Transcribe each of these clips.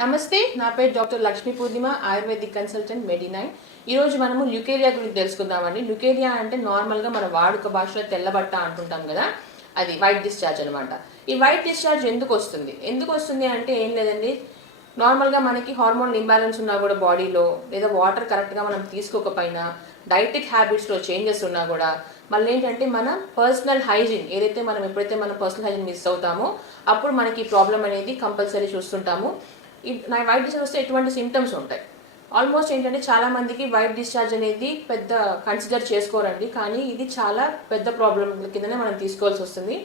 నమస్తే నా పేరు doctor Lakshmi Purnima Ayurvedic consultant Medinine ఈరోజు మనము ల్యూకేరియా గురించి తెలుసుకుందామండి. ల్యూకేరియా అంటే నార్మల్గా మన వాడుక భాషలో తెల్లబట్ట అంటుంటాం కదా అది వైట్ డిశ్చార్జ్ అనమాట ఈ వైట్ డిశ్చార్జ్ ఎందుకు వస్తుంది? ఎందుకు వస్తుంది అంటే ఏం లేదండి నార్మల్గా మనకి హార్మోన్ ఇంబ్యాలెన్స్ ఉన్నా కూడా బాడీలో లేదా వాటర్ కరెక్ట్గా మనం తీసుకోకపోయినా డైటిక్ హ్యాబిట్స్లో చేంజెస్ ఉన్నా కూడా మళ్ళీ ఏంటంటే మన పర్సనల్ హైజీన్ ఏదైతే మనం ఎప్పుడైతే మనం పర్సనల్ హైజీన్ మిస్ అవుతామో అప్పుడు మనకి ఈ ప్రాబ్లం అనేది కంపల్సరీ చూస్తుంటాము. ఈ నా వైట్ డిసీజ్ వస్తే ఎటువంటి సిమ్టమ్స్ ఉంటాయి. ఆల్మోస్ట్ ఏంటంటే చాలా మందికి వైట్ డిశ్చార్జ్ అనేది పెద్ద కన్సిడర్ చేసుకోరండి. కానీ ఇది చాలా పెద్ద ప్రాబ్లం కిందనే మనం తీసుకోవాల్సి వస్తుంది.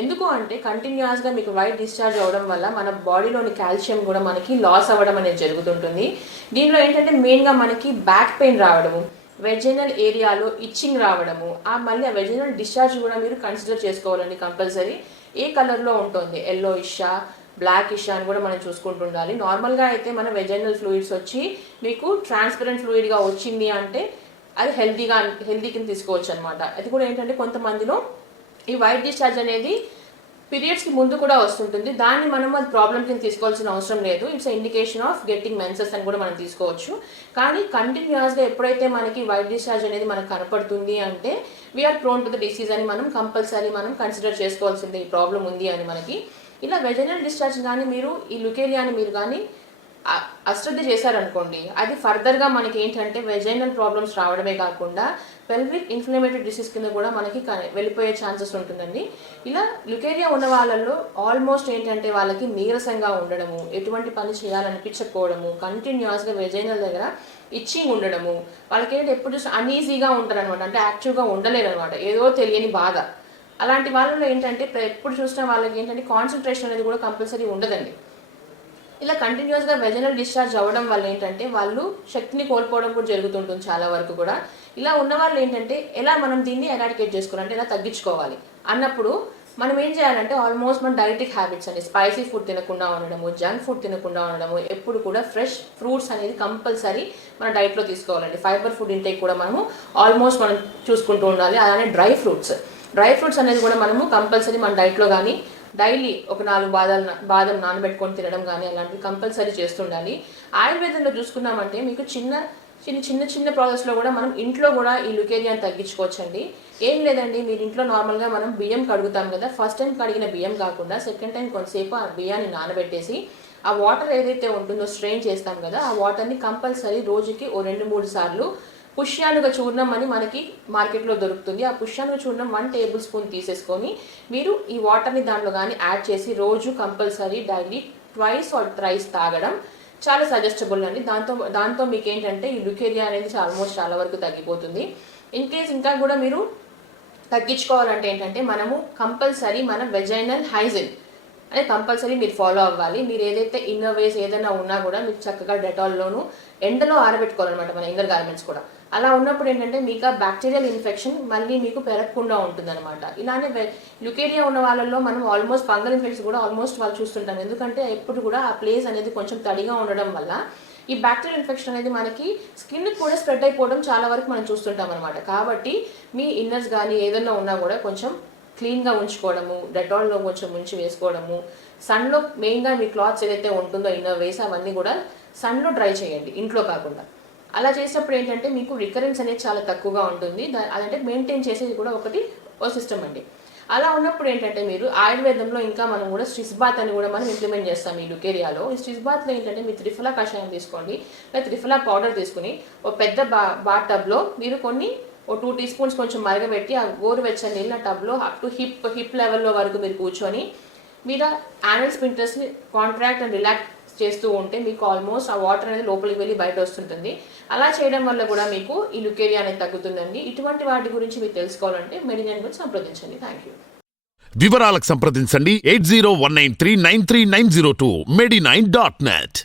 ఎందుకు అంటే కంటిన్యూస్గా మీకు వైట్ డిశ్చార్జ్ అవ్వడం వల్ల మన బాడీలోని కాల్షియం కూడా మనకి లాస్ అవ్వడం అనేది జరుగుతుంటుంది. దీనిలో ఏంటంటే మెయిన్గా మనకి బ్యాక్ పెయిన్ రావడము వెజినల్ ఏరియాలో ఇచ్చింగ్ రావడము ఆ మళ్ళీ ఆ వెజినల్ డిశ్చార్జ్ కూడా మీరు కన్సిడర్ చేసుకోవాలండి కంపల్సరీ. ఏ కలర్లో ఉంటుంది? ఎల్లో ఇషా బ్లాక్ ఇష్ అని కూడా మనం చూసుకుంటూ ఉండాలి నార్మల్గా అయితే మన వెజనల్ ఫ్లూయిడ్స్ వచ్చి మీకు ట్రాన్స్పరెంట్ ఫ్లూయిడ్గా వచ్చింది అంటే అది హెల్తీగా హెల్తీ కింద తీసుకోవచ్చు అనమాట అది కూడా ఏంటంటే కొంతమందిలో ఈ వైట్ డిశ్చార్జ్ అనేది పీరియడ్స్కి ముందు కూడా వస్తుంటుంది. దాన్ని మనం అది ప్రాబ్లమ్ కింద తీసుకోవాల్సిన అవసరం లేదు. It's indication of getting menses అని కూడా మనం తీసుకోవచ్చు. కానీ కంటిన్యూస్గా ఎప్పుడైతే మనకి వైట్ డిశ్చార్జ్ అనేది మనకు కనపడుతుంది అంటే we are prone to the disease అని మనం కంపల్సరీ మనం కన్సిడర్ చేసుకోవాల్సింది. ఈ ప్రాబ్లం ఉంది అని మనకి. ఇలా వెజనల్ డిశ్చార్జ్ కానీ మీరు ఈ లుకేరియాని మీరు కానీ అశ్రద్ధ చేశారనుకోండి అది ఫర్దర్గా మనకి ఏంటంటే వెజైనల్ ప్రాబ్లమ్స్ రావడమే కాకుండా పెల్విక్ ఇన్ఫ్లమేటరీ డిసీజ్ కింద కూడా మనకి వెళ్ళిపోయే ఛాన్సెస్ ఉంటుందండి. ఇలా లుకేరియా ఉన్న వాళ్ళల్లో ఆల్మోస్ట్ ఏంటంటే వాళ్ళకి నీరసంగా ఉండడము ఎటువంటి పని చేయాలనిపించకపోవడము కంటిన్యూస్గా వెజైనల్ దగ్గర ఇచ్చింగ్ ఉండడము వాళ్ళకి ఏంటంటే ఎప్పుడు అన్ఈజీగా ఉంటారనమాట అంటే యాక్టివ్గా ఉండలేరు అనమాట ఏదో తెలియని బాధ. అలాంటి వాళ్ళలో ఏంటంటే ఎప్పుడు చూసిన వాళ్ళకి ఏంటంటే కాన్సన్ట్రేషన్ అనేది కూడా కంపల్సరీ ఉండదండి. ఇలా కంటిన్యూస్గా వెజనల్ డిశ్చార్జ్ అవ్వడం వల్ల ఏంటంటే వాళ్ళు శక్తిని కోల్పోవడం కూడా జరుగుతుంటుంది చాలా వరకు కూడా. ఇలా ఉన్న వాళ్ళు ఏంటంటే ఎలా మనం దీన్ని ఎరాడికేట్ చేసుకోవాలంటే ఎలా తగ్గించుకోవాలి? అన్నప్పుడు మనం ఏం చేయాలంటే ఆల్మోస్ట్ మన డైటిక్ హ్యాబిట్స్ అండి. స్పైసీ ఫుడ్ తినకుండా ఉండడము జంక్ ఫుడ్ తినకుండా ఉండడము ఎప్పుడు కూడా ఫ్రెష్ ఫ్రూట్స్ అనేది కంపల్సరీ మన డైట్లో తీసుకోవాలండి. ఫైబర్ ఫుడ్ ఇంటేక్ కూడా మనము ఆల్మోస్ట్ మనం చూసుకుంటూ ఉండాలి. అలానే డ్రై ఫ్రూట్స్ డ్రై ఫ్రూట్స్ అనేది కూడా మనము కంపల్సరీ మన డైట్లో కానీ డైలీ ఒక నాలుగు బాదం బాదం నానబెట్టుకొని తినడం కానీ అలాంటివి కంపల్సరీ చేస్తుండాలి. ఆయుర్వేదంలో చూసుకున్నామంటే మీకు చిన్న చిన్న చిన్న చిన్న ప్రాసెస్లో కూడా మనం ఇంట్లో కూడా ఈ లుకేరియాని తగ్గించుకోవచ్చండి. ఏం లేదండి మీరు ఇంట్లో నార్మల్గా మనం బియ్యం కడుగుతాం కదా ఫస్ట్ టైం కడిగిన బియ్యం కాకుండా సెకండ్ టైం కొంతసేపు ఆ బియ్యాన్ని నానబెట్టేసి ఆ వాటర్ ఏదైతే ఉంటుందో స్ట్రెయిన్ చేస్తాం కదా ఆ వాటర్ని కంపల్సరీ రోజుకి ఓ రెండు మూడు సార్లు పుష్యానుగ చూర్ణం అని మనకి మార్కెట్లో దొరుకుతుంది. ఆ పుష్యానుగ చూర్ణం వన్ టేబుల్ స్పూన్ తీసేసుకొని మీరు ఈ వాటర్ని దాంట్లో కానీ యాడ్ చేసి రోజు compulsory daily twice or thrice తాగడం చాలా సజెస్టబుల్ అండి. దాంతో దాంతో మీకు ఏంటంటే ఈ లుకేరియా అనేది ఆల్మోస్ట్ చాలా వరకు తగ్గిపోతుంది. ఇన్ కేస్ ఇంకా కూడా మీరు తగ్గించుకోవాలంటే ఏంటంటే మనము కంపల్సరీ మన వెజైనల్ హైజిన్ అని కంపల్సరీ మీరు ఫాలో అవ్వాలి. మీరు ఏదైతే ఇన్నర్ వేస్ ఏదైనా ఉన్నా కూడా మీరు చక్కగా డెటాల్లోను ఎండలో ఆరబెట్టుకోవాలన్నమాట మన ఇన్నర్ గార్మెంట్స్ కూడా. అలా ఉన్నప్పుడు ఏంటంటే మీకు ఆ బ్యాక్టీరియల్ ఇన్ఫెక్షన్ మళ్ళీ మీకు పెరగకుండా ఉంటుందన్నమాట. ఇలానే లుకేరియా ఉన్న వాళ్ళల్లో మనం ఆల్మోస్ట్ ఫంగల్ ఇన్ఫెక్షన్ కూడా ఆల్మోస్ట్ వాళ్ళు చూస్తుంటాం. ఎందుకంటే ఎప్పుడు కూడా ఆ ప్లేస్ అనేది కొంచెం తడిగా ఉండడం వల్ల ఈ బ్యాక్టీరియల్ ఇన్ఫెక్షన్ అనేది మనకి స్కిన్ కూడా స్ప్రెడ్ అయిపోవడం చాలా వరకు మనం చూస్తుంటాం అనమాట కాబట్టి మీ ఇన్నర్స్ కానీ ఏదైనా ఉన్నా కూడా కొంచెం క్లీన్గా ఉంచుకోవడము డెటాల్లో కొంచెం ముంచి వేసుకోవడము సన్లో మెయిన్గా మీ క్లాత్స్ ఏదైతే ఉంటుందో ఇన్నర్ వేసి అవన్నీ కూడా సన్లో డ్రై చేయండి ఇంట్లో కాకుండా. అలా చేసినప్పుడు ఏంటంటే మీకు రికరెన్స్ అనేది చాలా తక్కువగా ఉంటుంది. అదంటే మెయింటైన్ చేసేది కూడా ఒకటి ఓ సిస్టమ్ అండి. అలా ఉన్నప్పుడు ఏంటంటే మీరు ఆయుర్వేదంలో ఇంకా మనం కూడా స్ట్రిస్ బాత్ అని కూడా మనం ఇంప్లిమెంట్ చేస్తాం ఈ లుకేరియాలో. ఈ స్ట్రిస్ బాత్లో ఏంటంటే మీరు త్రిఫలా కషాయం తీసుకోండి లేదా త్రిఫలా పౌడర్ తీసుకుని ఒక పెద్ద బా బాత్ టబ్లో మీరు కొన్ని ఓ టూ టీ స్పూన్స్ కొంచెం మరగబెట్టి ఆ గోరువెచ్చని నీళ్ళ టబ్లో అప్ టు హిప్ హిప్ లెవెల్లో వరకు మీరు కూర్చొని మీద యానల్ స్పింటర్స్ని కాంట్రాక్ట్ అండ్ రిలాక్స్ చేస్తూ ఉంటే మీకు ఆల్మోస్ట్ ఆ వాటర్ అనేది లోపలికి వెళ్ళి బయట వస్తుంటుంది. అలా చేయడం వల్ల కూడా మీకు ఈ లుకేరియా అనేది తగ్గుతుందండి. ఇటువంటి వాటి గురించి మీరు తెలుసుకోవాలంటే మెడిజన్ గురించి సంప్రదించండి. Thank you. వివరాలకు సంప్రదించండి. Eight zero one nine three nine three nine zero two medi nine dot net.